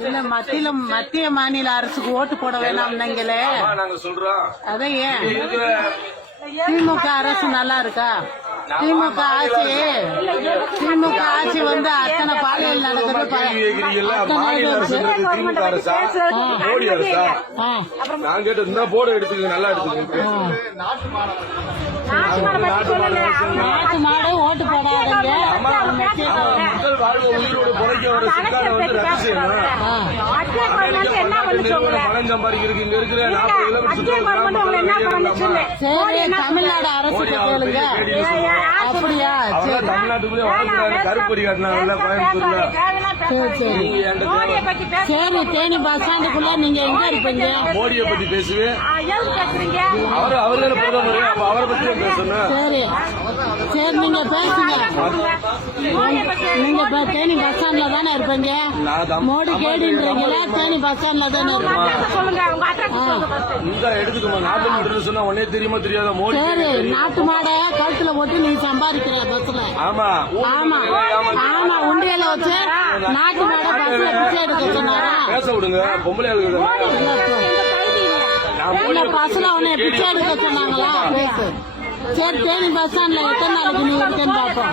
இல்ல மத்தியில மத்திய மாநில அரசுக்கு ஓட்டு போட வேணாம்னீங்களே. ஆமா, நாங்க சொல்றோம். அதை ஏன்? இங்க இருக்கிற திமுக அரசு நல்லா இருக்கா? திமுக ஆட்சி திமுக ஆட்சி வந்து அத்தனை பாலியல் நடக்குது ப- கேள்வி கேட்கிறீங்கல்ல அத்தனை மாநில இது அரசு இருக்கு. திமுக அரசா? மோடி அரசா? ஆ, நான் கேட்டு இந்த போர்டு எடுத்துக்கங்க நல்லா எடுத்துக்கங்க நாட்டு மாடு ஓட்டு மக்கள் வாழ்வு உயிரோடு வர சிக்கான வந்து ரத்து செய்யணும். ஆ, நிறுவனம் பணம் சம்பாதிக்கிறதுக்கு இங்க இருக்கிற நாற்பது கிலோமீட்டர் சரி தமிழ்நாடு அரசு கேளுங்க. அப்படியா தமிழ்நாட்டுக்குள்ளே வரக்கூடாது கருப்பொறி காட்டினாங்கல்ல கோயம்புத்தூர்ல. சரி சரி சரி தேனி பஸ் ஸ்டாண்டுக்குள்ள நீங்க எங்க இருப்பீங்க? மோடியை பத்தி பேசுவேன் அவர் அவர் தானே பிரதமர் அப்ப அவரை பத்தி தான் பேசணும். சரி. சரி நீங்க பேசுங்க. நீங்க தேனி பஸ் ஸ்டாண்ட்ல தானே இருப்பீங்க? மோடி கேடின்றீங்களா? தேனி பஸ் ஸ்டாண்ட்ல தானே இருப்பீங்க? இந்த எடுத்துக்கோமா நாட்டு மட்டும் சொன்னா உடனே தெரியுமா தெரியாத? மோடி சரி நாட்டு மாடை கழுத்துல போட்டு நீ சம்பாதிக்கிற பஸ்ல ஆமா. ஆமா. ஆமா உண்டியல வச்சு நாட்டு மாடை பஸ்ல பிச்சை எடுக்க சொன்னாரா? பேச விடுங்க. பொம்பளை. இல்ல, பஸ்ல உன்னை பிச்சை எடுக்க சொன்னாங்களா? பேசு. சரி தேனி பஸ் ஸ்டாண்ட்ல எத்தனை நாளைக்கு நீ இருக்கேன்னு பாப்போம்?